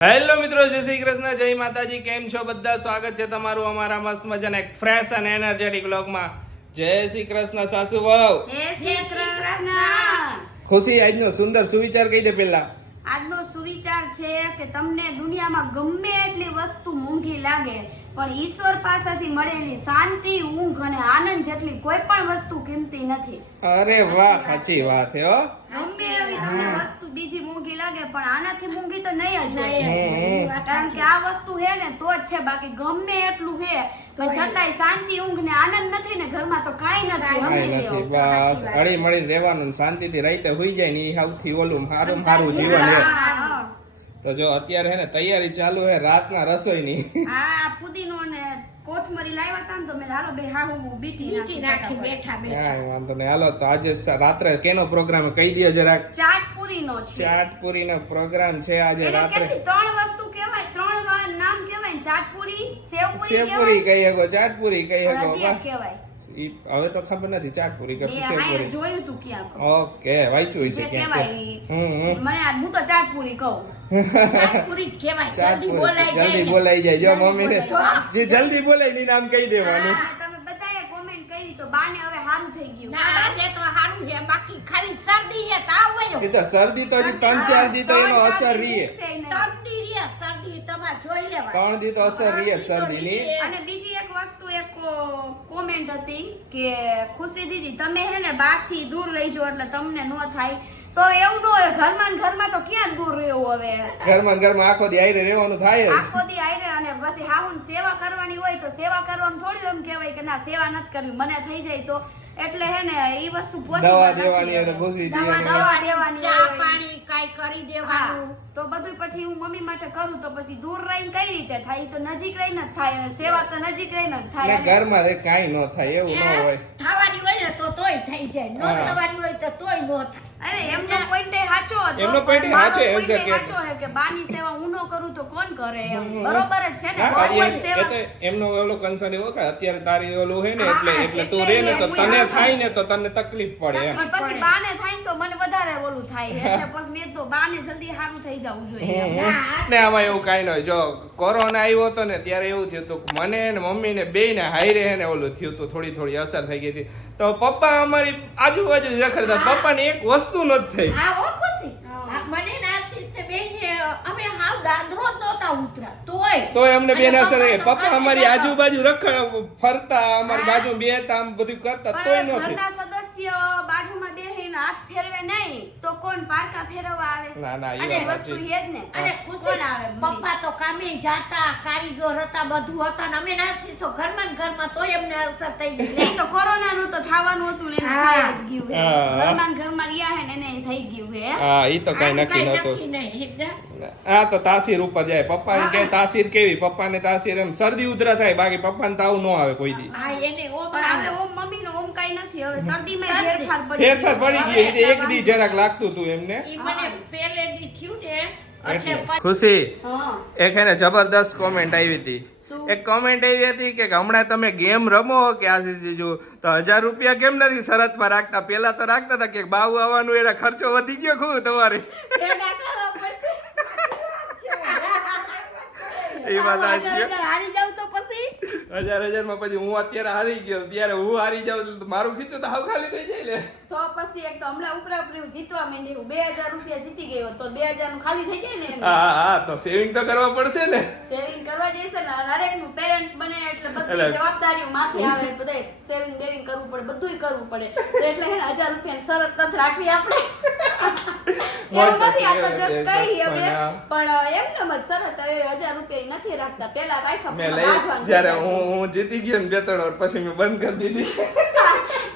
Hello મિત્રો, જય શ્રી કૃષ્ણ, જય માતાજી. કેમ છો બધા? સ્વાગત છે તમારું અમારા મસ્ત મજાના એક ફ્રેશ અને એનર્જેટિક વ્લોગમાં. જય શ્રી કૃષ્ણ સાસુ વહુ. જય શ્રી કૃષ્ણ. ખુશી, આજનો સુંદર સુવિચાર કહી દે પેલા. આજનો સુવિચાર છે કે તમને દુનિયામાં ગમે એટલી વસ્તુ મોંઘી લાગે પણ ઈશ્વર પાસેથી મળેલી શાંતિ, ઊંઘ અને આનંદ જેટલી કોઈ પણ વસ્તુ કિંમતી નથી. અરે વાહ, સાચી વાત છે હો. ગમે એવી તમને વસ્તુ બીજી મોંઘી લાગે પણ આનાથી મોંઘી તો નહીં જ હોય. કારણ કે આ વસ્તુ હે ને તો જ છે, બાકી ગમે એટલું હે તો છતાંય શાંતિ, ઊંઘ ને આનંદ નથી ને ઘરમાં તો કાંઈ નથી. સમજી નથી, લેવું. બસ હળી મળીને રહેવાનું, શાંતિથી રાઈતે હુઈ જાય ને એ સૌથી ઓલું સારું જીવન છે. હા, તો જો અત્યારે હે ને તૈયારી ચાલુ હે રાતના રસોઈની. હા, ફુદીનો ને કોથમરી લાવ્યા હતા ને તો મેં હાલો બે હાહુ બીટી નાખી બેઠા હા, વાંધો નહીં. હાલો તો આજે રાત્રે કેનો પ્રોગ્રામ કહી દે જરાક. ચાટપુરીનો છે. ચાટપુરીનો પ્રોગ્રામ છે આજે એને રાત્રે. કેટલી ત્રણ વસ્તુ કહેવાય, ત્રણ વાર નામ કહેવાય ને, ચાટપુરી, સેવપુરી સેવપુરી કહી શકો, ચાટપુરી કહી અને શકો. હજી એક બસ કહેવાય. હવે તો ખબર નથી ચાટપુરી કે મેં સેવપુરી. આયા જોયું તું ક્યાંક. ઓકે, વાંચ્યું છે જે ક્યાંક. કહેવાય મને હું તો ચાટપુરી કહું. ચાટપુરી જ કહેવાય. જલ્દી બોલાઈ જાય જલ્દી ને. બોલાઈ જાય. જો જલ્દી મમ્મીને બોલાઈ જે જલ્દી બોલાય એની નામ કહી દેવાનું. હા, તમે બધાએ કોમેન્ટ કરી તો બાને હવે સારું થઈ ગયું. ના, આજે તો હારું છે. બાકી ખાલી શરદી છે, તાવ વયો. એ તો શરદી તો હજી 3-4 દી તો એનો અસર રીએ. શરદી છે, શરદી તમારે જોઈ લેવાય. 3 દી તો અસર રીએ શરદીની. અને બીજી એક વસ્તુ, એક કોમેન્ટ હતી કે ખુશી દીદી તમે હે ને બાથી દૂર રહીજો એટલે તમને નો થાય. તો એવું ન હોય, ઘરમાં ને ઘરમાં તો ક્યાં દૂર રહેવું હવે. ઘરમાં ને ઘરમાં આખો દી આયરે રહેવાનું થાય જ. આખો દી આયરે અને પછી હાહુન સેવા કરવાની હોય તો સેવા કરવામાં થોડી એમ કહેવાય કે ના સેવા નથી કરવી, મને થઈ જાય તો. એટલે હે ને એ વસ્તુ દવા દેવાની અને ભૂસી દેવાની. દવા દેવાની ચા હોય. પાણી કાંઈ કરી હા, દેવાનું. તો બધું પછી હું મમ્મી માટે કરું તો પછી દૂર રહીને કઈ રીતે થાય? ઈ તો નજીક રહીને જ થાય અને સેવા તો નજીક રહીને જ થાય. ને ઘરમાં રે કાંઈ ન થાય એવું ન હોય. થવાની હોય ને તો તોય થઈ જાય, નો હા. થવાની હોય તો તોય નો થાય. અરે એમનો પોઈન્ટ સાચો હતો. એમનો point એ સાચો, એમ છે કે- સાચો છે કે બાની સેવા હું ન કરું તો કોણ કરે એમ. બરોબર જ છે ને. ના, બહુ જ એ સેવા. તો એમનો ઓલો કન્સર્ન એવો કે અત્યારે તારી ઓલું હે ને એટલે તું રે ને તો તને થાય ને તો તને તકલીફ પડે એમ. પણ પછી બાને થાય ને તો મને વધારે ઓલું થાય એટલે પછી મેં તો બાને જલ્દી સારું થઈ જવું જોઈએ એમ. ને આમાં એવું કાંઈ ન હોય. જો કોરોના આવ્યો હતો ને ત્યારે એવું થયું હતું કે મને ને મમ્મી ને બેય ને હાયરે હે ને ઓલું થયું હતું, થોડી અસર થઈ ગઈ હતી. તો પપ્પા અમારી આજુબાજુ જ રખડતા, પપ્પાને એક વસ્તુ નથી થઈ. હા, હો ખુશી. મને ના સિસ્ટર બેને અમે હાવ દાદરો જ નહોતા ઉતરા તોય અમને બેન અને અસર થઈ. પપ્પા પપ્પા તો અમારી કાંઈ આજુબાજુ ફરતા, અમારી બાજુ બેતા, આમ બધું કરતા, તોય પણ ન થઈ. ઘરના સદસ્ય બાજુમાં બેહીને હાથ ફેરવે નહીં તો કોણ પારકા ફેરવવા આવે? ના ના, એ અને વાત વસ્તુ સાચી. હે જ ને. અને કોણ ખુશી આવે? પપ્પા તો કામે જાતા, કારીગર હતા, બધું હતા ને અમે નાસી તો ઘરમાં ને ઘરમાં તોય અમને અસર થઈ ગઈ. નહીં તો કોરોનાનું તો થવાનું હતું ને એને હા. થઈ જ ગયું હે. હા. ઘરમાં ને ઘરમાં રહ્યા હે ને એને થઈ ગયું હે. હા, ઈ તો કાંઈ આનું નક્કી કાંઈ નહોતું. નક્કી નહીં. હા, તો તાસીર ઉપર જાય. પપ્પાને કે તાસીર કેવી? પપ્પાને તાસીર એમ શરદી ઉધરા થાય, બાકી પપ્પાને તાવ ન આવે કોઈ દી. હા, એને ઓમ પણ હવે આવે. ઓમ મમ્મીનો ઓમ કાંઈ નથી. હવે શરદીમાં શરદી. ફેરફાર પડી ફેરફાર પડી ગઈ. એટલે એક દી જરાક લાગતું હતું એમને. ઈ મને પહેલેથી થયું ને એટલે પછી ખુશી, હા. એક એને જબરદસ્ત કોમેન્ટ આવી હતી. શું? એક કોમેન્ટ એવી હતી કે હમણાં તમે ગેમ રમો કે આશીષજી જો તો 1000 રૂપિયા કેમ નથી શરતમાં રાખતા? પેલા તો રાખતા હતા કે બાવ આવવાનું, એના ખર્ચો વધી ગયો ખૂબ તમારે. ભેગા કરવા પડશે. એ વાત સાચી છે. હારી જાવ તો પછી 1000 માં પછી હું અત્યારે હારી ગયો, ત્યારે હું હારી જાઉં તો મારું ખીચું તો હાવ ખાલી થઈ જાય ને. તો પછી એક તો હમણાં ઉપરા ઉપરી હું જીતવા માંડી હું 2000 રૂપિયા જીતી ગયો તો 2000 નું ખાલી થઈ જાય ને એમ. હા હા, તો સેવિંગ તો કરવા પડશે ને. સેવિંગ કરવા જઈશે ને હરેક નું પેરેન્ટ્સ બને એટલે બધી એટલે- જવાબદારીઓ માથે આવે, બધાય સેવિંગ બેવિંગ કરવું પડે, બધુંય કરવું પડે. તો એટલે હે ને 1000 રૂપિયા શરત નથી રાખવી આપણે. એવું નથી, આ તો just કહી અમે. પણ એમને જ શરત હવે 1000 રૂપિયા નથી રાખતા, પેલા રાખ્યા મેં પણ લઈ રાખવાનું જ્યારે છે. હું જીતી ગયો ને 2-3 વાર પછી મેં બંધ કરી દીધી.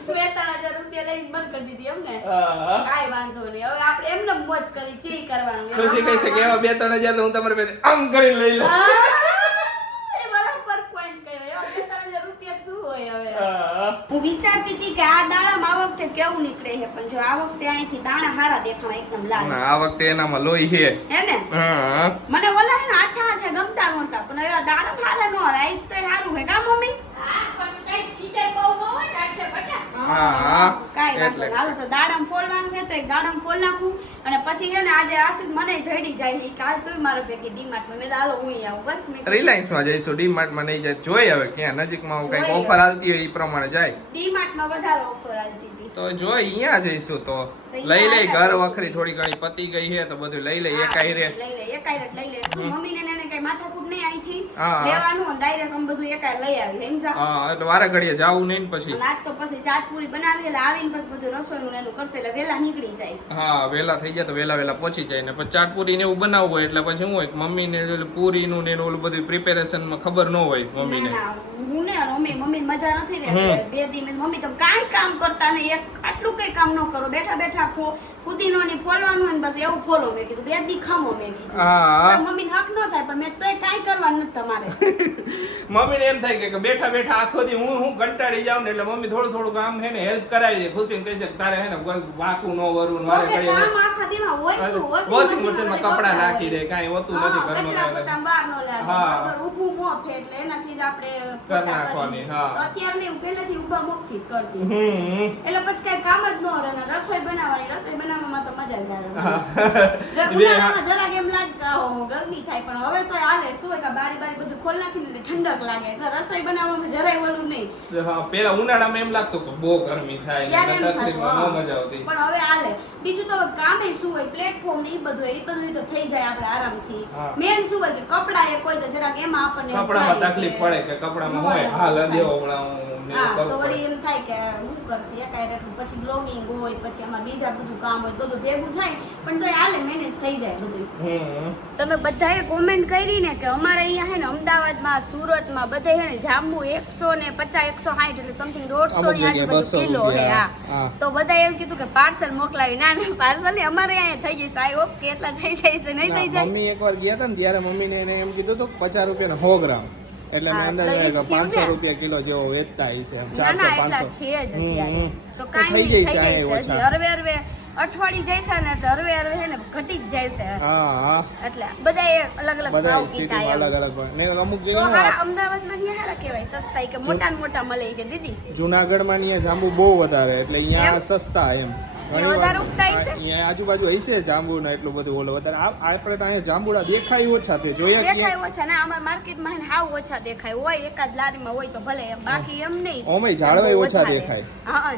2-3000 રૂપિયા લઈને બંધ કરી દીધી એમને. હા. કાંઈ વાંધો નહીં, હવે આપણે એમને મોજ કરી, ચીલ કરવાનું. ખુશી કહી શકે એવા 2-3 હજાર તો હું તમારે પાસે આમ કરીને લઈ લઉં. એ બરાબર point કર્યો. એવા 2-3000 રૂપિયા શું હોય હવે? હા. હું વિચારતી હતી કે આ દાણામાં આ વખતે કેવું નીકળે છે, પણ જો આ વખતે અહીંથી દાણા હારા દેખાણા એકદમ લાલ. ના, આ વખતે એનામાં લોહી છે. હે ને? હા. મને ઓલા હે ને આછા ગમતા નહોતા, પણ હવે આ દાણા હારા ન આવે. આ તો સારું હે કા મમ્મી? હા, પણ કઈ સીઝન બહુ ન હોય ને એટલે બટા. હા કાંઈ વાંધો એટલે નહીં. હાલો તો દાડમ ફોલવાનું છે તો એક દાડમ ફોલ નાખું અને પછી છે ને આજે આશિષ મને ભેડી જાય છે. કાલ તું મારે ભેગી ડીમાર્ટમાં મેં કીધું હાલો હું આવું બસ મેં રિલાયન્સમાં જઈશું, ડીમાર્ટમાં નહીં જાય. જોઈ હવે ક્યાં નજીકમાં કંઈક જોઈએ. ઓફર આવતી હોય એ પ્રમાણે જાય ડીમાર્ટમાં વધારે ઓફર આવતી હતી. તો જો અહીંયા જઈશું તો લઈ લઈ. ઘર વખરી થોડી ઘણી પતી ગઈ છે તો બધું લઈ લઈ એકાઈ રે. લઈ લે એકાઈ લઈ લે. શું મમ્મીને ને એને કઈ માથાકૂટ નહીં અહીંથી હા. લેવાનું ડાયરેક્ટ આમ બધું એકાઈ લઈ આવી સમજા. હા એટલે વારે ઘડીએ જાવું નહીં ને પછી. અને આજ તો પછી ચાટ પૂરી બનાવી એટલે આવીને પછી બધું રસોઈનું ને એનું કરશે એટલે વેલા નીકળી જાય. હા વેલા થઈ જાય તો વેલા પહોંચી જાય ને પછી ચાટ પૂરી ને એવું બનાવવું હોય એટલે પછી શું હોય કે મમ્મીને પૂરીનું ને એનું ઓલું બધું પ્રિપેરેશનમાં ખબર ન હોય મમ્મીને. ના, હું ને મમ્મી મજા નથી રહેતી. બે દી મેં મમ્મી તમે કાંઈ કામ કરતા નહીં, એક આટલું કઈ કામ ન કરો, બેઠા બેઠા ફુદીનો ને ફોલવાનું હોય ને બસ એવું ફોલો. મેં કીધું બે દી ખમો. મેં કીધું હા મમ્મીને હક ન થાય પણ મેં તોય કાંઈ કરવાનું નથી તમારે. મમ્મીને એમ થાય કે બેઠા બેઠા આખો દી હું કંટાળી જાઉં ને એટલે મમ્મી થોડું કામ છે ને હેલ્પ કરાવી દે. ખુશીને કહી છે કે તારે હે ને વાકું ન વરું વારે જોકે ઘડીએ કામ આખા દીમાં હોય શું, વોશિંગ મશીનમાં કપડા નાખી દે, કાંઈ હોતું નથી કચરા ઘરમાં. પોતા બહાર ન લાગે. હા. બરાબર, ઊભું મોપ એટલે એનાથી જ આપણે કર પોતા નાખવાની, કરીએ. હા. તો અત્યારે નહીં, હું પહેલેથી ઊભા મોપથી જ કરતી. હમ એટલે પછી કઈ કામ જ ન રહે ને રસોઈ બનાવવામાં તો મજા જ આવે. હા. ઉનાળામાં જરાક એમ લાગે કે ગરમી થાય પણ હવે તો હાલે. શું હોય કે બારી બધું ખોલ નાખીને એટલે ઠંડક લાગે એટલે રસોઈ બનાવવામાં જરાય ઓલું નહીં. હા પેલા ઉનાળામાં એમ લાગતું કે બહુ ગરમી થાય ત્યારે ને એમ તકલીફમાં થતું, ન મજા આવતી. પણ હવે હાલે. બીજું તો કામે શું હોય, પ્લેટફોર્મ ને એ બધું તો થઈ જાય આપણે આરામથી. હા. મેન શું હોય કે કપડા એક હોય તો જરાક એમાં આપણને એમ કપડામાં થાય તકલીફ કે પડે કે કપડામાં ન હોય હોય, હાલ થાય. દેવો વળાવું ને હા એવું તો કરવું વળી પડે. એમ થાય કે હું કરશે એકાઈ રેઠું પછી બ્લોગિંગ હોય પછી આમાં બીજા બધું કામ હોય બધું ભેગું થાય પણ તોય હાલે મેનેજ થઈ જાય બધું. હમ તમે બધાએ કોમેન્ટ કરી ને કે અમારે અહીંયા હે ને અમદાવાદમાં સુરતમાં બધે હે ને જાંબુ 150 160 એટલે સમથિંગ 150 ની અમુક જગ્યાએ આજુબાજુ 200 કિલો હે. રૂપિયા. હા હા. તો બધા એમ કીધું કે પાર્સલ મોકલાવી. ના પાર્સલ ને અમારે અહીંયા થઈ જશે. આઈ હોપ કે એટલા થઈ જાય છે નહીં થઈ ના, જાય. મમ્મી એકવાર ગયા હતા ને ત્યારે મમ્મીને એને એમ કીધું હતું 50 રૂપિયાનો 100 ગ્રામ એટલે હા, મેં અંદાજે એટલે ઈ જ 500 થયું ને. રૂપિયા કિલો જેવો વેચતા હશે એમ. ના 400 ના એટલા 500 છે જ અત્યારે. હમ. તો તો કાંઈ થઈ નહીં જાય થઈ છે જશે અહીંયા હજી. હરવે અઠવાડિયું જઈશે ને તો હરવે હે ને ઘટી જ જાય છે. હા એટલે બધાએ અલગ અલગ બધા ભાવ કીધા સિટીમાં એમ. અલગ અલગ હોય. ને અમુક તો જગ્યાએ હારા અમદાવાદમાં ન્યા હારા કહેવાય સસ્તા કે મોટા ને મોટા મળે કે દીદી. જુનાગઢમાં ને અહીંયા જાંબુ બહુ વધારે એટલે અહીંયા એમ? સસ્તા એમ. અહીંયા વધારે ઉગતા હશે? અહીંયા આજુબાજુ હશે જાંબુ ને એટલું બધું ઓલું વધારે. આપણે તો અહીંયા જાંબુડા દેખાય ઓછા તે જોયા છીએ. દેખાય ઓછા ના અમારા માર્કેટમાં હે ને હાવ ઓછા દેખાય હોય એકાદ લારીમાં હોય તો ભલે એમ બાકી એમ નહીં. ઓમેય ઝાડવાય બહુ ઓછા વધારે. દેખાય. હા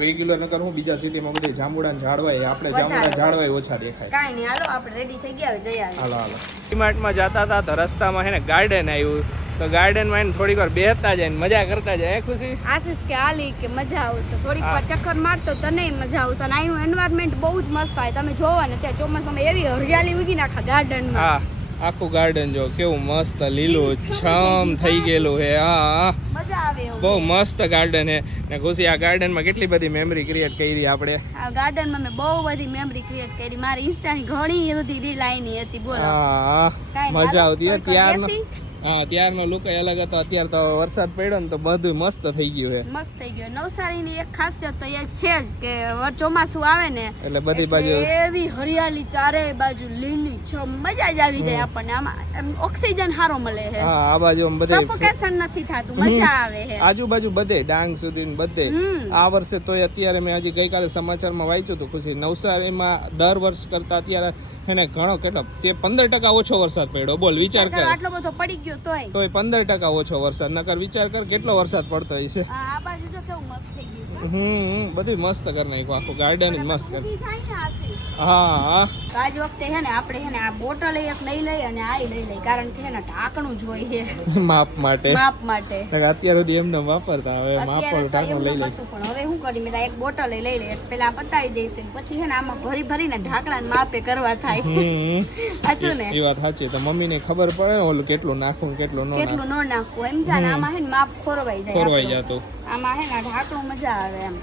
રેગ્યુલર નકર હું બીજા સિટીમાં બધે જાંબુડા ને ઝાડવાય આપણે વધારે. જાંબુડા ઝાડવાય ઓછા દેખાય. કાંઈ નહીં હાલો આપણે રેડી થઈ ગયા હવે જઈ આવીએ. હાલો ડીમાર્ટમાં જતા હતા તો રસ્તામાં હે ને ગાર્ડન આવ્યું તો ગાર્ડનમાં એને થોડીક વાર બેસતા જાય ને મજા કરતા જાય. ખુશી આશીષ કે હાલી કે મજા આવશે થોડીક હા. વાર ચક્કર મારતો તને મજા આવશે અને અહીંનું એન્વાયરમેન્ટ બહુ જ મસ્ત હોય. તમે જોવો ને ત્યાં ચોમાસામાં એવી હરિયાળી ઉગી નાખા ગાર્ડનમાં. હા આખું ગાર્ડન જો કેવું મસ્ત લીલું છમ થઈ ગયેલું હે. હા મજા આવે એવું. બહુ મસ્ત ગાર્ડન હે ને ખુશી આ ગાર્ડનમાં કેટલી બધી મેમરી ક્રિએટ કરી આપણે. આ ગાર્ડનમાં મેં બહુ બધી મેમરી ક્રિએટ કરી. મારી ઇન્સ્ટાની ઘણી બધી રીલ આઈની હતી બોલો. હા કાંઈ નહીં, મજા હાલો, આવતી હે થોડીક વાર ત્યારનો. બેસી. હા ત્યારનો લુક અલગ હતો. અત્યારે તો વરસાદ પડ્યો ને તો બધું મસ્ત થઈ ગયું હે. મસ્ત થઈ ગયો. નવસારીની એક ખાસિયત તો એ છે જ કે ચોમાસું આવે ને એટલે બધી એટલે બાજુ એવી હરિયાળી ચારે બાજુ લીલી છમ મજા જ આવી જાય આપણને. આમાં એમ ઓક્સિજન સારો મળે છે. હા આ બાજુ આમ બધે સફોકેશન નથી થતું. મજા આવે છે. આજુબાજુ બધે ડાંગ સુધી ને બધે હમ. આ વર્ષે તો અત્યારે મેં હજી ગઈકાલે સમાચારમાં વાંચ્યું હતું ખુશી નવસારીમાં દર વર્ષ કરતા અત્યારે એને ઘણો કેટલો તે 15% ઓછો વરસાદ પડ્યો. બોલ વિચાર કર. આટલો બધો પડી ગયો તોય તોય 15% ઓછો વરસાદ. નકર વિચાર કર કેટલો વરસાદ પડતો હશે. આ બાજુ જો કેવું મસ્ત થઈ ગયું. બધું મસ્ત કરી નાખ્યું આખું ગાર્ડન જ મસ્ત કરી. ઊભી જાય છે આશી. હા તો આજ વખતે છે ને આપણે છે ને આ બોટલ એક લઈ લઈ અને આ લઈ લઈ કારણ કે છે ને ઢાંકણું જોઈએ માપ માટે. માપ માટે. નકર અત્યાર સુધી એમને વાપરતા હવે માપ અત્યારે તો ટાંકણું લઈ એવું લે. નહોતું, પણ હવે શું કરી મેં એક બોટલ લઈ લઈ પેલા પતાવી દઈશ પછી છે ને આમાં ભરી ભરીને ઢાંકણા માપે કરવા થાય. સાચું ને એ વાત સાચી. તો મમ્મીને ખબર પડે ને ઓલું કેટલું નાખવું ને કેટલું ન નાખવું. કેટલું ન નાખવું એમ જાને આમાં હે ને માપ ખોરવાઈ જાય ખોરવાઈ આપણું. જતું. આમાં હે ને ઢાંકણું મજા આવે એમ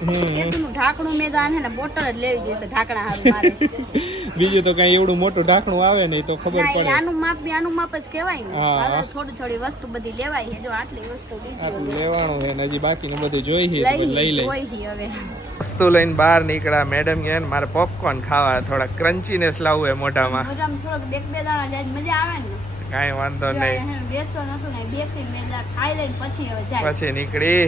એટલું ઢાંકણું મેં દાન હે ને બોટલ જ લેવી જશે ઢાંકણા હારું મારે. બીજું તો કઈ એવડું મોટું ઢાંકણું આવે નહીં તો ખબર ના, એ પડે. આનું માપ બી આનું માપ જ કહેવાય ને. હા. હવે થોડી થોડી વસ્તુ બધી લેવાય છે. જો આટલી વસ્તુ આટલું બીજી લેવાનું છે ને હજી બાકીનું બધું જોઈ છે તો લઈ લઈ. જોઈ હવે વસ્તુ લઈને બહાર નીકળ્યા. મેડમ કહે ને મારે પોપકોર્ન ખાવા થોડા ક્રન્ચીનેસ લાવવું હે મોઢામાં. મોઢામાં થોડોક બે દાણા જાય મજા આવે ને. કાંઈ વાંધો જો નહીં. અહીંયા બેસવાનું હતું ને બેસીને મેં ખાઈ લઈને પછી હવે જાય પછી નીકળી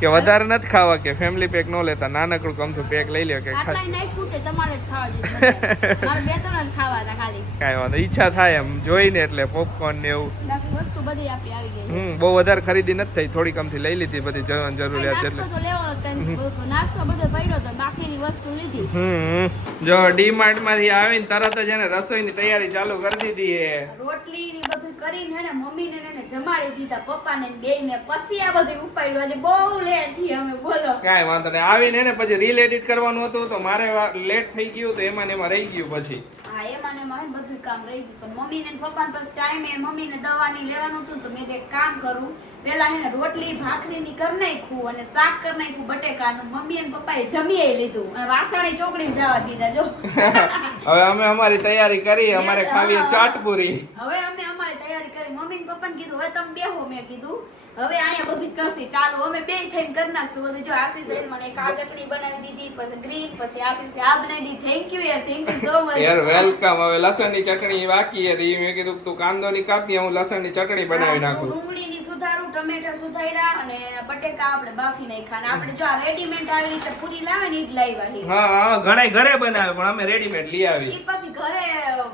કે વધારે નથી ખાવા કે ફેમિલી પેક ન લેતા નાનકડું કમથું પેક લઈ લ્યો કે આટલાય નહીં ખૂટે તમારે જ ખાવા જોઈએ મારે 2-3 જ ખાવા હતા ખાલી કાંઈ વાંધો ઈચ્છા થાય એમ જોઈને એટલે પોપકોર્ન ને એવું બાકી વસ્તુ બધી આપણી આવી ગઈ બહુ વધારે ખરીદી નથી થઈ થોડી કમથી લઈ લીધી બધી જરૂરિયાત નાસ્તો જેટલી તો લેવાનો જ નાસ્તો બધો પડ્યો તો બાકીની વસ્તુ લીધી જો ડીમાર્ટ માંથી આવીને તરત જ એને રસોઈની તૈયારી ચાલુ કરી દીધી હે રોટલી ને બધું કરીને હે ને મમ્મીને ને એને જમાડી દીધા પપ્પાને ને બેયને પછી આ બધું ઉપાડ્યું આજે બહુ લેટ થી અમે બોલો કાંઈ વાંધો નહીં આવીને એને પછી રીલ એડિટ કરવાનું હતું તો મારે લેટ થઈ ગયું તો એમાં ને એમાં રહી ગયું પછી હા એમાં ને એમાં હે ને બધું કામ રહી ગયું પણ મમ્મીને ને પપ્પાને પછી ટાઈમે મમ્મીને દવાની લેવાનું હતું તો મેં એક કામ કરું પેલા હે ને રોટલી ભાખરીની કરી નાખ્યું અને શાક કરી નાખ્યું બટેકાનું મમ્મી અને પપ્પાએ જમી લીધું અને વાસણે ચોકડી જવા દીધા જો હવે અમે અમારી તૈયારી કરી અમારે ખાવી ચાટપુરી હવે અમે અમારી તૈયારી કરી મમ્મી ને પપ્પાને કીધું હવે તમે બેહો મેં કીધું હવે અહીંયા બધું જ કરશે ચાલો અમે બે થઈને કરી નાખશું બધું જો આશીષ મને એક આ ચટણી બનાવી દીધી પછી ગ્રીન પછી આશીષ આ બનાવી દીધી થેન્ક યુ યાર થેન્ક યુ સો મચ યાર વેલકમ હવે લસણની ચટણી બાકી હતી મેં કીધું તું કાંદો ની કાપી હું લસણની ચટણી બનાવી નાખું ડુંગળીની સુધારું ટમેટા સુધાર્યા અને બટેકા આપણે બાફી નાખ્યા અને આપણે જો આ રેડીમેડ આવી રીતે પૂરી લાવે ને ઈ જ લાવ્યા હા ઘણા ઘરે બનાવે પણ અમે રેડીમેડ લઈ આવી ઈ પછી ઘરે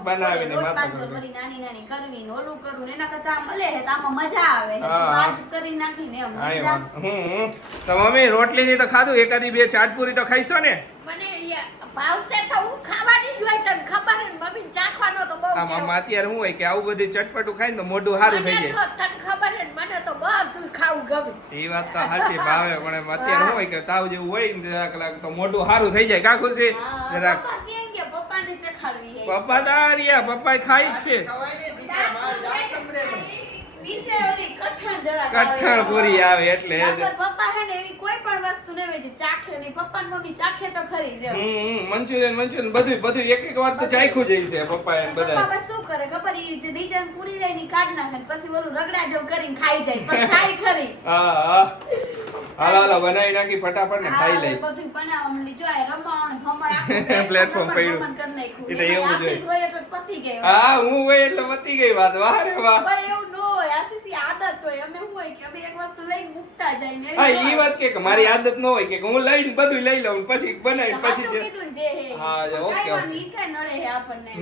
બનાવીને રોટ માથા પાથર પર. કરી નાની નાની કરવી ને ઓલું કરવું ને એના કરતા મળે છે તો આમાં મજા આવે છે હા. બાજ કરી નાખીને એમ હા એ મજા વાત તો મમ્મી રોટલી ની તો ખાધું એકાદી બે ચાટપુરી તો ખાઈશો ને મને ભાવશે તો હું ખાવાની જ હોય તને ખબર ને મમ્મી ચાખવાનો તો બહુ આમાં અત્યારે શું હોય કે આવું બધું ચટપટું ખાય ને તો મોઢું સારું થઈ જાય તને ખબર ને મને તો બધું ખાવું ગમે એ વાત તો સાચી ભાવે પણ એમ અત્યારે શું હોય કે તાવ જેવું હોય ને જરાક લાગ તો મોઢું સારું થઈ જાય કા ખુશી હા, જરાક પપ્પા કેમ કે પપ્પાને ચખાડવી છે પપ્પા તારિયા પપ્પા ખાઈ જ છે નીચે ઓલી કઠણ જરાક આવે. કઠણ પૂરી આવે એટલે જ. નકર પપ્પા હે ને એવી કોઈ પણ વસ્તુ ને વેચે ચાખે નહીં પપ્પા ને મમ્મી ચાખે તો ખરી જ એમ. મંચુરિયન બધું એક વાર તો ચાખ્યું જ હશે પપ્પા એને પપ્પા બધા બસ શું કરે ખબર ઈ જે નીચે પૂરી રહી ની કાઢ નાખે ને પછી ઓલું રગડા જેવું કરીને ખાઈ જાય પણ ખાઈ ખરી હા હાલો બનાવી નાખી ફટાફટ ને ખાઈ આ લઈ બધું બનાવવા માંડી જો આ રમણ ભમણ Platform પડ્યું. કરી એ તો એવું જ હોય. આશીષ હોય એટલે પતી ગયો હા હું હોય એટલે પતી ગઈ વાત વાહ રે વાહ પણ એવું ન હોય આશીષની આદત હોય અમે શું હોય કે અમે એક વસ્તુ લઈને મૂકતા જાય ને હા એવી ઈ વાત કે મારી આદત ન હોય કે હું લઈને બધું લઈ લઉં પછી બનાવી પછી સાચું જે કીધું ને જે હે. હા, જે ઓકે, ખાવાનું ઈ કાંઈ નડે હે આપણને.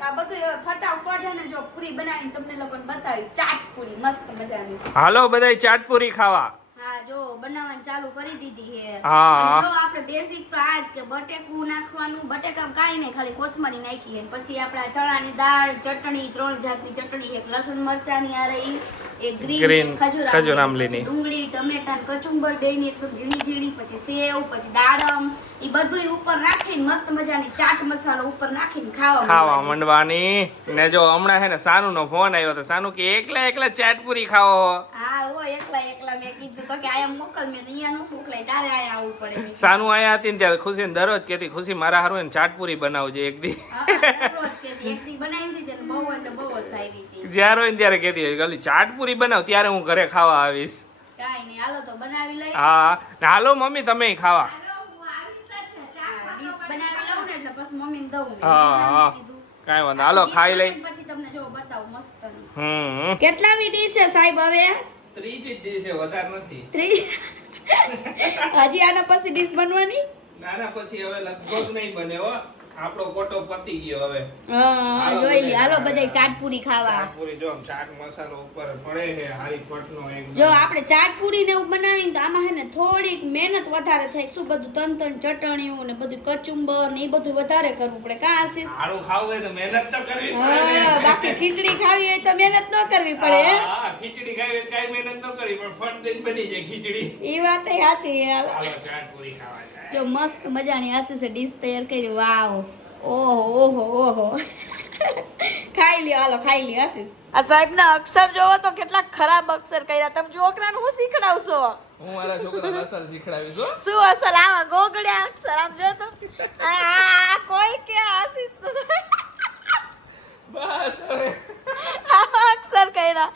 આ બધું હવે ફટાફટ હે ને જો પૂરી બનાવીને તમને લોકોને બતાવી ચાટ પૂરી મસ્ત મજાની હાલો બધાય ચાટપુરી ખાવા હા જો બનાવવાનું ચાલુ કરી દીધી હે હા. અને જો આપણે બેઝિક તો આ જ કે બટેકું નાખવાનું બટેકા કાંઈ નહીં ખાલી કોથમરી નાખી હે પછી આપણે આ ચણાની દાળ ચટણી 3 જાતની ચટણી એક લસણ મરચાની આ રહી એક Green, ગ્રીન ખજૂર આમલીની. ડુંગળી ટમેટા ને કચુંબર બેયની એકદમ ઝીણી ઝીણી પછી સેવ પછી દાડમ ઈ બધું ઉપર રાખીને મસ્ત મજાની ચાટ મસાલો ઉપર નાખીને ખાવા માંડવાની ને જો હમણાં હે ને સાનુ નો ફોન આવ્યો તો સાનુ કે એકલા ચાટપુરી ખાવો હા ઓ એકલા મેં કીધું તો કે આયા મોકલ મેં અહીંયા નો મોકલાય તારે આયા આવવું પડે સાનુ આયા હતી ને ત્યારે ખુશી દરરોજ કેતી ખુશી મારા હારું એને ચાટપુરી બનાવજે એક દી હા રોજ કેતી એક દી બનાવી દીધી ને બહુ એટલે બહુ જ ભાવી હતી જ્યારે હોય ને ત્યારે કેતી હોય ગલી ચાટપુરી બનાવ ત્યારે હું ઘરે ખાવા આવીશ કાઈ નહીં હાલો તો બનાવી લઈ હા ને હાલો મમ્મી તમે ખાવા ડીશ બનાવી લઉં ને એટલે પછી મમ્મીને દઉં મેં. હા, હા. કીધું. કાંઈ વાંધો હાલો ડીશ ખાઈ લઈ બનાવીને પછી તમને જો બતાવું મસ્ત કેટલામી ડીશ છે સાહેબ હવે ત્રીજી ડીશ છે વધારે નથી 3 હજી આના પછી ડીશ બનવાની નાના પછી હવે લગભગ નહીં બને હો આપણો કોટો પતી ગયો હવે હા જોઈ લે હાલો બધાય ચાટપુરી ખાવા ચાટપુરી જો ચાટ મસાલો ઉપર પડે છે હારી પટનો એકદમ. જો આપણે ચાટપુરી ને એવું બનાવીને તો આમાં હે ને થોડીક મહેનત વધારે થાય શું બધું તન ચટણીઓ ને બધું કચુંબર ને એ બધું વધારે કરવું પડે કા આશીષ હારું ખાવું હોય તો મહેનત તો કરવી જ પડે ને. હા બાકી ખીચડી ખાવી હોય તો મહેનત ન કરવી પડે હે હા, ખીચડી ખાવી હોય તો કાંઈ મહેનત ન કરવી પણ ફટ દઈને બની જાય ખીચડી એ વાત સાચી હાલો. હાલો ચાટપુરી ખાવા જાય જો મસ્ત મજાની આશીષે ડીશ તૈયાર કરી વાવ ઓહો ઓહો ખાઈ લ્યો હાલો ખાઈ લ્યો આશીષ આ સાહેબના અક્ષર જોવો તો કેટલા ખરાબ અક્ષર કર્યા તમે છોકરાને હું શીખડાવશો હું મારા છોકરાને અસલ શીખડાવીશ હો. શું અસલ આવા ગોગડ્યા અક્ષર આમ જો તો આ કોઈ કે આશીષ તો બસ હવે આવા અક્ષર કર્યા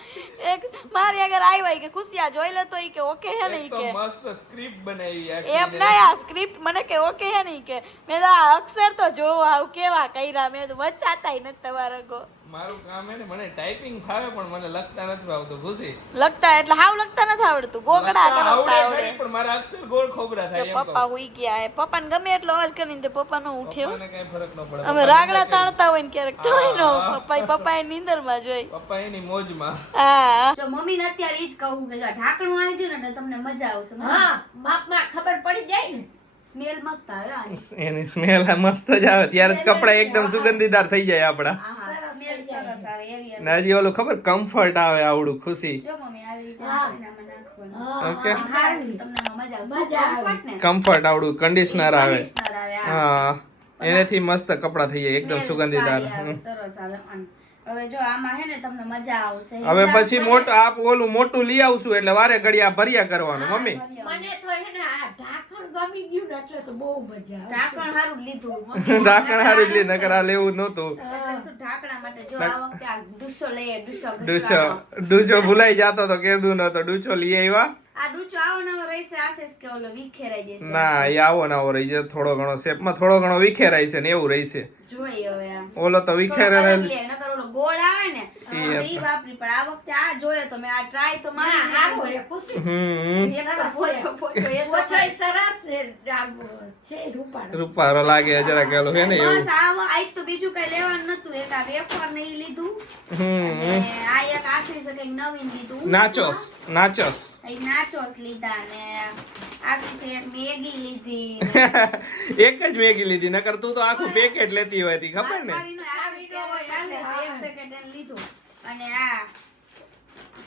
એક મારી આગળ આવ્યા કે ખુશિયા જોઈ લે તો ઈ કે ઓકે હે ને ઈ એક તો કે મસ્ત સ્ક્રિપ્ટ બનાવી એમ આખી નહીં આ સ્ક્રિપ્ટ મને કે ઓકે હે ને ઈ કે મેં તો આ અક્ષર તો જોવો આવ કેવા કર્યા મેં તો વચાતાય નથી તમારા ગો મારું કામ હે ને મને ટાઈપિંગ ફાવે પણ મને લખતા નથી ફાવતું ખુશી લખતા એટલે હાવ લખતા નથી આવડતું ગોગડા લખતા કરતા આવડે આવડે ખરી, પણ મારા અક્ષર ગોળ ખોબરા થાય એમ પપ્પા કહું. હુઈ ગયા હે પપ્પાને ગમે એટલો અવાજ કરીને તે પપ્પા નો ઉઠે હો. પપ્પાને કાંઈ ફરક ન પડે. અમે પપ્પા રાગડા નીંદર કરે. તાણતા હોય ને ક્યારેક તોય નો હા. પપ્પા એ નીંદર માં જોઈ પપ્પા એની મોજમાં. હા જો મમ્મીને અત્યારે ઈ જ કહું કે જો ઢાંકણું આવી ગયું ને એટલે તમને મજા આવશે હા માપમાં ખબર પડી જાય ને સ્મેલ મસ્ત આવે આની એની સ્મેલ મસ્ત જ આવે ત્યારે જ કપડા એકદમ સુગંધીદાર થઈ જાય આપડા. આહા સ્મેલ સરસ આવે એવી ને હજી ઓલું ખબર કમ્ફર્ટ આવે આવડું ખુશી. જો મમ્મી આવી રીતે હા. કરીને આમાં નાખવાનું હા, Okay. હા, હારું, તમને આમાં મજા આવશે મજા આવે. Comfort ને કમ્ફર્ટ આવડું કન્ડિશનર આવે. Conditioner આવે આ. હા એનેથી મસ્ત કપડા થઈ જાય એકદમ Smell સુગંધીદાર. સારી આવે, સરસ આવે અને હવે જો આમાં હે ને તમને મજા આવશે હવે પછી મોટું આપ ઓલું મોટું લઈ આવશું એટલે વારે ઘડી આ ભર્યા કરવાનું મમ્મી. મને તો હે ને આ ઢાંકણ ગમી ગયું ને એટલે તો બહુ મજા આવે ઢાંકણ હારું લીધું મમ્મી. ઢાંકણ હારું જ લી નકર આ લેવું નહોતું. એટલે શું ઢાંકણા માટે જો આ વખતે આ ડૂસો લઈએ ડૂસો ડૂચો ડૂચો ભૂલાઈ જતો તો કેદું નતો ડૂચો લઈ આવ્યા. આ ડૂચો આવો નવો રહેશે આશેષ કે ઓલો વિખેરાઈ જશે ના એ આવો ને આવો રહી જાય થોડો ઘણો શેપમાં થોડો ઘણો વિખેરાય છે ને એવું રહી છે. જોઈ હવે આ ઓલો તો વિખેરે નકર ઓલો ગોળ આવે ને ઈ વાપરી પણ આ વખતે આ જોયો તો મેં આ ટ્રાય તો ના મારી હારું હે ખુશી એક તો પોછો પોછો એ તો ઓછાઈ સરસ ને આમ છે રૂપાળો રૂપારો લાગે જરાક ઓલું હે ને એવું. બસ આજ તો બીજું કઈ લેવાનું નતું એક આ વેફર ને ઈ લીધું હમ અને આ એક આશીષ કઈક નવીન લીધું નાચોસ નાચોસ એક નાચોસ લીધા ને આશીષે એક મેગી લીધી એક જ મેગી લીધી નકર તું તો આખું પેકેટ લેતી હોય તી ખબર ને. એક પેકેટ એને લીધું અને આ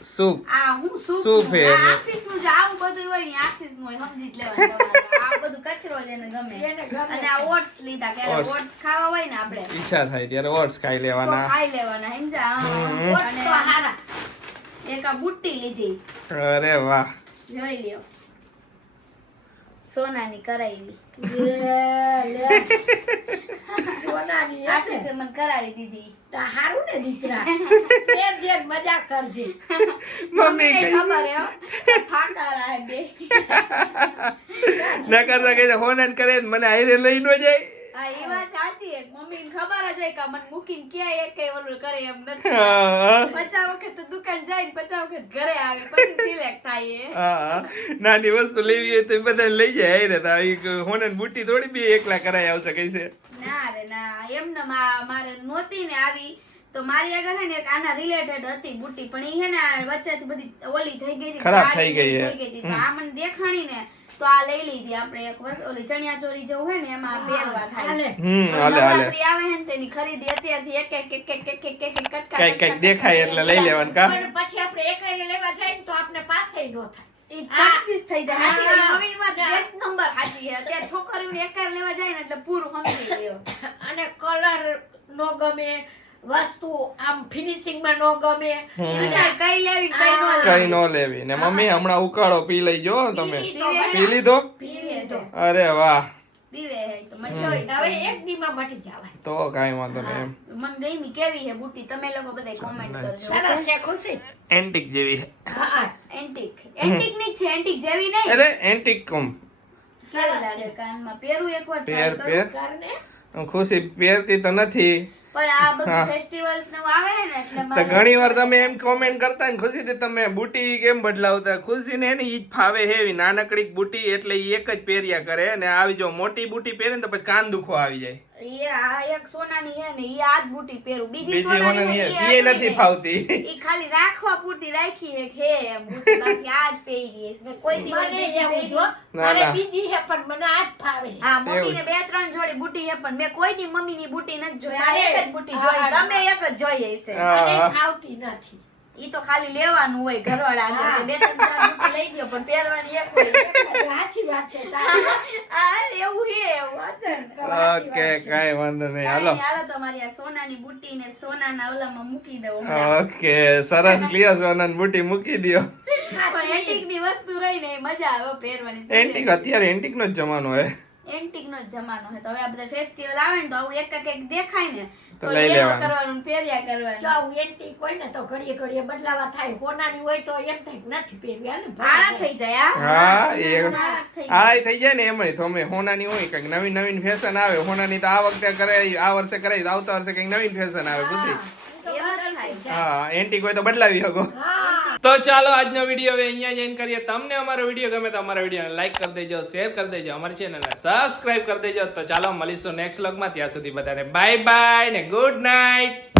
સૂપ આ હું સૂપ સૂપ હે આ એને. આશીષનું જે આવું બધું હોય ને આશીષનું હોય સમજી જ લેવાનું તમારે. આ બધું કચરો જ એને ગમે એને ગમે. અને આ ઓટ્સ લીધા કે Oats. ઓટ્સ ખાવા હોય ને આપણે ઈચ્છા થાય ત્યારે ઓટ્સ ખાઈ તો લેવાના. ખાઈ લેવાના સમજા હમ. ઓટ્સ તો હારા એક આ બુટ્ટી લીધી અરે વાહ જોઈ લ્યો સોનાની કરાવી સોનાની હશે. આશીષે મને કરાવી દીધી તો હારું ને દીકરા એમ જેમ મજા કરજે મમ્મી મમ્મીને કઈ ખબર હે હો, ફાટા રહે બે નકર તો કઈ હોનન કરે ને મને હારે લઈ ન જાય. હા એ વાત સાચી છે મમ્મીને ખબર જ હોય કે મને મૂકીને ક્યાંય એક ઓલું કરે એમ નથી હા, 50 વખત તો દુકાન જાય ને 50 વખત ઘરે આવે પછી સિલેક્ટ થાય એ હા. નાની વસ્તુ લેવી હોય તો બધા લઈ જાય હારે તો આવી હોનન બુટ્ટી થોડી બે એકલા કરાઈ આવશે કઈ છે. ના રે ના એમને મારે નહોતી ને આવી તો મારી આગળ હે ને એક આના રિલેટેડ હતી બુટ્ટી પણ ઈ હે ને આ વચ્ચેથી બધી ઓલી થઈ ગઈ હતી ખરાબ થઈ કાળી ગઈ હે. થઈ ગઈ હતી. તો આ મને દેખાણી ને તો આ લઈ લીધી આપણે એક વસ્તુ ઓલી ચણિયા ચોળી જેવું હે ને એમાં પહેરવા થાય હાલે હાલે હાલે નવરાત્રી આવે હે ને તેની ખરીદી અત્યારથી એક એક એક એક એક એક એક એક કટકા કઈક કઈક દેખાય એટલે લઈ લેવાનું કા. પણ પછી આપણે એકાઈ લેવા જાય ને તો આપણે પાસે ન થાય ઈ confuse થઈ જાય હાચી હા. વાત. નવીનમાં એક નંબર હાચી છે અત્યારે છોકરીઓને એકાર લેવા જાય ને એટલે પૂરું સમજી લ્યો અને કલર નો ગમે વસ્તુ આમ ફિનિશિંગ માં નો ગમે એટલે કઈ લેવી કઈ નો કઈ લેવી નો લેવી ને મમ્મી હમણાં ઉકાળો પી લઈ જો તમે ઈ તો પીવે. પી લીધો. પીવે તો અરે વાહ પીવે હે તો મજા આવી હવે એક દીમાં મટી જવાય તો કાંઈ વાંધો નહીં એમ. મને ગમી કેવી હે બુટ્ટી તમે લોકો બધા કોમેન્ટ કરજો સરસ છે ખુશી એન્ટિક જેવી છે. હા એન્ટિક એન્ટિક ની જ છે એન્ટિક જેવી નહીં અરે એન્ટિક કમ સરસ લાગે કાનમાં પહેરું એકવાર try પેર કરું. પેર કરને ખુશી પહેરતી તો નથી પણ આ બધું ફેસ્ટિવલ્સ ને આવે હે ને એટલે તો મારે ઘણી વાર તમે એમ કોમેન્ટ કરતા ને ખુશીથી તમે બુટી કેમ બદલાવતા ખુશીને હે ને ઈ જ ફાવે હે એવી નાનકડી બુટી એટલે ઈ એક જ પહેર્યા કરે અને આવી જો મોટી બુટી પહેરે ને તો પછી કાન દુખો આવી જાય. એ આ એક સોનાની હે ને ઈ આ જ બુટી પહેરું બીજી બીજી સોનાની ઓનાની હે, એ ઈ નથી નહીં. ફાવતી. ઈ ખાલી રાખવા પૂરતી રાખી હે હે એમ બુટી બાકી આ જ પહેરી છે મેં કોઈ દિવસ મને બીજી એવું પહેરી. જો ના, મારે ના. બીજી હે પણ મને આ જ ફાવે હા મમ્મીને 2-3 જોડી બુટી હે પણ મેં કોઈ દી મમ્મીની બુટી નથી જોઈ આ મારે- એક જ બુટી જોઈ હા, તમે એક જ જોઈ હશે હા. મને ફાવતી નથી ઈ તો ખાલી લેવાનું હોય ઘરવાળા આગળ કે 2-3 બુટી લઈ ગયો પણ પહેરવાની એક હોય સાચી વાત છે તારી. આ એવું હે એવું અચન ઓકે કાંઈ વાંધો નહીં હાલો. હાલો તમારી આ સોનાની બુટી ને સોનાના ઓલામાં મૂકી દઉં ઓકે સરસ લ્યો સોનાની બુટી મૂકી દ્યો. પણ એન્ટિક ની વસ્તુ રહી ને એ મજા આવે પહેરવાની એન્ટિક અત્યારે એન્ટિક નો જ જમાનો હે. એન્ટિક નો જ જમાનો છે તો હવે આ બધા ફેસ્ટિવલ આવે ને તો આવું એક એક દેખાય ને તો તો લઈ લેવા લેવાનું. કરવાનું પહેર્યા જો કરવાનું આવું એન્ટિક હોય ને તો ઘડીએ ઘડીએ બદલાવા થાય હોનાની હોય તો એમ થાય કે નથી પહેરવી હાલે આળા થઈ જાય હા એ આળા થઈ જાય આળાઈ થઈ જાય ને એમાંય તો અમે હોનાની હોય કંઈક નવીન નવીન ફેશન આવે હોનાની તો આ વખતે કરાય આ વર્ષે કરાય તો આવતા વર્ષે કંઈક નવીન ફેશન આવે ખુશી. એમ જાય હા એન્ટિક હોય તો બદલાવી શકો. હા તો ચાલો આજનો વિડીયો હવે અહીંયા જ એન્ડ કરીએ. તમને અમારો વિડીયો ગમે તો અમારા વિડીયોને લાઈક કરી દેજો, શેર કરી દેજો, અમારી ચેનલને સબસ્ક્રાઇબ કરી દેજો. તો ચાલો મળીશું નેક્સ્ટ વ્લોગમાં. ત્યાં સુધી બધાને બાય બાય ને ગુડ નાઇટ.